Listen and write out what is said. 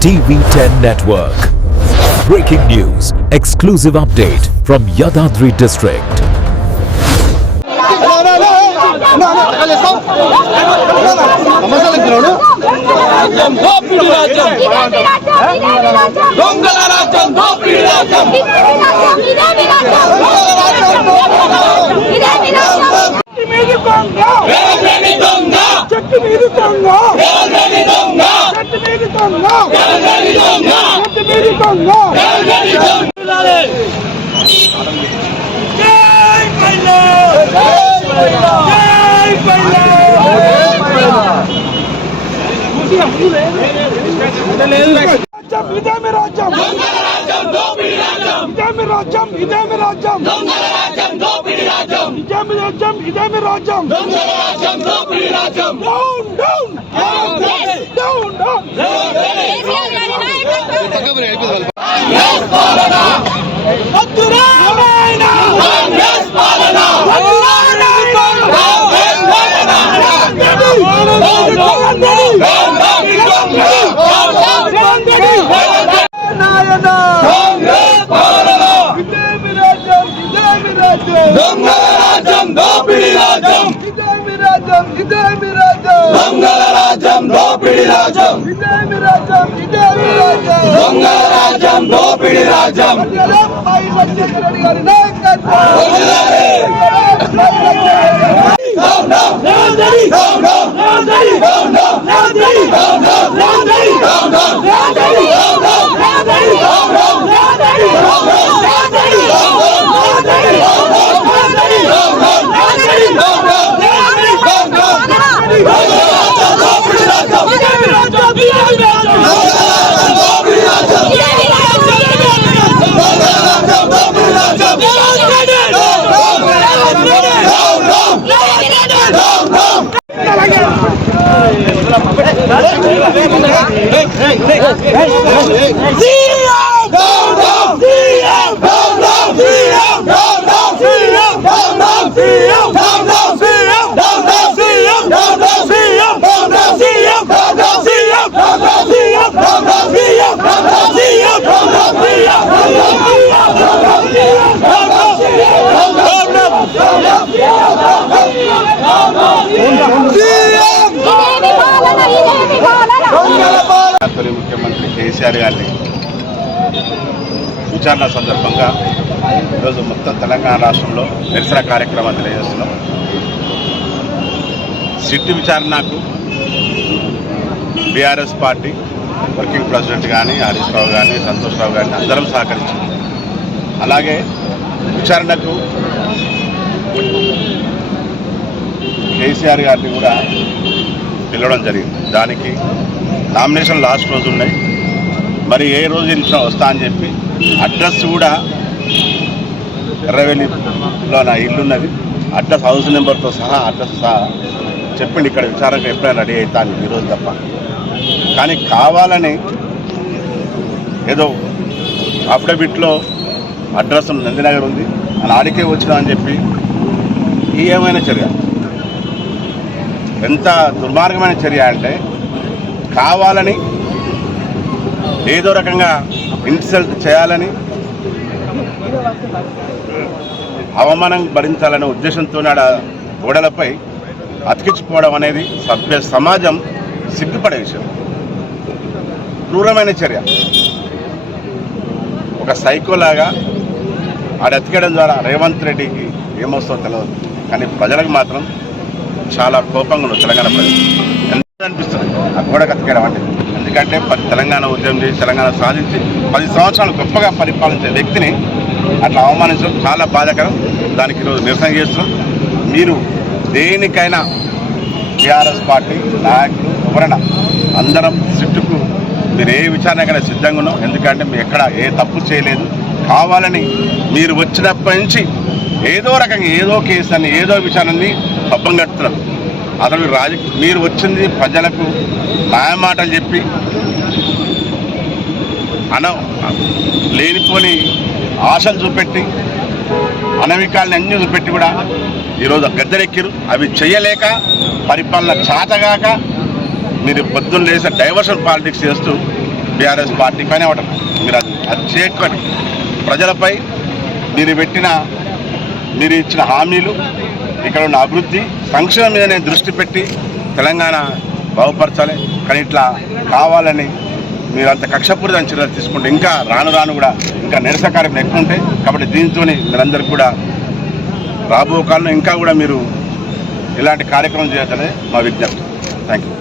TV10 Network. Breaking news, exclusive update from Yadadri district. ముఖ్యమంత్రి కేసీఆర్ గారి విచారణ సందర్భంగా ఈరోజు మొత్తం తెలంగాణ రాష్ట్రంలో నిరసన కార్యక్రమాలు తెలియజేస్తున్నాం. సిట్ విచారణకు బీఆర్ఎస్ పార్టీ వర్కింగ్ ప్రెసిడెంట్ కానీ హరీష్ రావు కానీ సంతోష్ రావు కానీ అందరం సహకరించారు. అలాగే విచారణకు కేసీఆర్ గారిని కూడా పిలవడం జరిగింది. దానికి నామినేషన్ లాస్ట్ రోజు ఉన్నాయి. మరి ఏ రోజు ఇంట్లో వస్తా అని చెప్పి అడ్రస్ కూడా ఎర్రవెల్లిలో నా ఇల్లు ఉన్నది, అడ్రస్ హౌస్ నెంబర్తో సహా అడ్రస్ సహా చెప్పిండి ఇక్కడ విచారణకు ఎప్పుడైనా రెడీ అవుతాను ఈరోజు తప్ప. కానీ కావాలని ఏదో అఫిడవిట్లో అడ్రస్ నందినగర్ ఉంది అని ఆడికే వచ్చినా అని చెప్పి ఈ ఏమైనా చర్య, ఎంత దుర్మార్గమైన చర్య అంటే కావాలని ఏదో రకంగా ఇన్సల్ట్ చేయాలని, అవమానం భరించాలనే ఉద్దేశంతో గోడలపై అతికించుకోవడం అనేది సభ్య సమాజం సిగ్గుపడే విషయం, క్రూరమైన చర్య. ఒక సైకోలాగా ఆడ అతికేయడం ద్వారా రేవంత్ రెడ్డికి ఏమొస్తుందో తెలియదు, కానీ ప్రజలకు మాత్రం చాలా కోపంగా ఉన్నారు తెలంగాణ ప్రజలు. ఎంత అనిపిస్తుంది ఆ గోడకు అతికేయడం అంటే. ఎందుకంటే తెలంగాణ ఉద్యమం చేసి తెలంగాణ సాధించి 10 సంవత్సరాలు గొప్పగా పరిపాలించే వ్యక్తిని అట్లా అవమానించడం చాలా బాధాకరం. దానికి ఈరోజు నిరసన చేస్తున్నాం. మీరు దేనికైనా టీఆర్ఎస్ పార్టీ నాయకులు ఎవరైనా అందరం సిట్టుకు మీరు ఏ విచారణకైనా సిద్ధంగా ఉన్నాం. ఎందుకంటే మీరు ఎక్కడ ఏ తప్పు చేయలేదు. కావాలని మీరు వచ్చినప్పటి నుంచి ఏదో రకంగా ఏదో కేసు అని ఏదో విచారణని పబ్బం కడుతున్నారు. అసలు మీరు వచ్చింది ప్రజలకు మాయమాటలు చెప్పి లేనిపోని ఆశలు చూపెట్టి అనవికాలని అన్నీ చూపెట్టి కూడా ఈరోజు గద్దెరెక్కిరు. అవి చేయలేక పరిపాలన చాతగాక మీరు పొద్దున్న లేసే డైవర్షన్ పాలిటిక్స్ చేస్తూ బీఆర్ఎస్ పార్టీ పైన ఒకటి మీరు అది చేయకండి. ప్రజలపై మీరు ఇచ్చిన హామీలు, ఇక్కడ ఉన్న అభివృద్ధి, సంక్షేమం మీదనే దృష్టి పెట్టి తెలంగాణ బాగుపరచాలి. కానీ ఇట్లా కావాలని మీరు అంత కక్షపూరిత చర్యలు తీసుకుంటే ఇంకా రాను కూడా ఇంకా నిరసన కార్యక్రమం ఎక్కువ ఉంటాయి. కాబట్టి దీంతో మీరందరికీ కూడా రాబో కాలంలో ఇంకా కూడా మీరు ఇలాంటి కార్యక్రమం చేయాలని మా విజ్ఞప్తి. Thank you.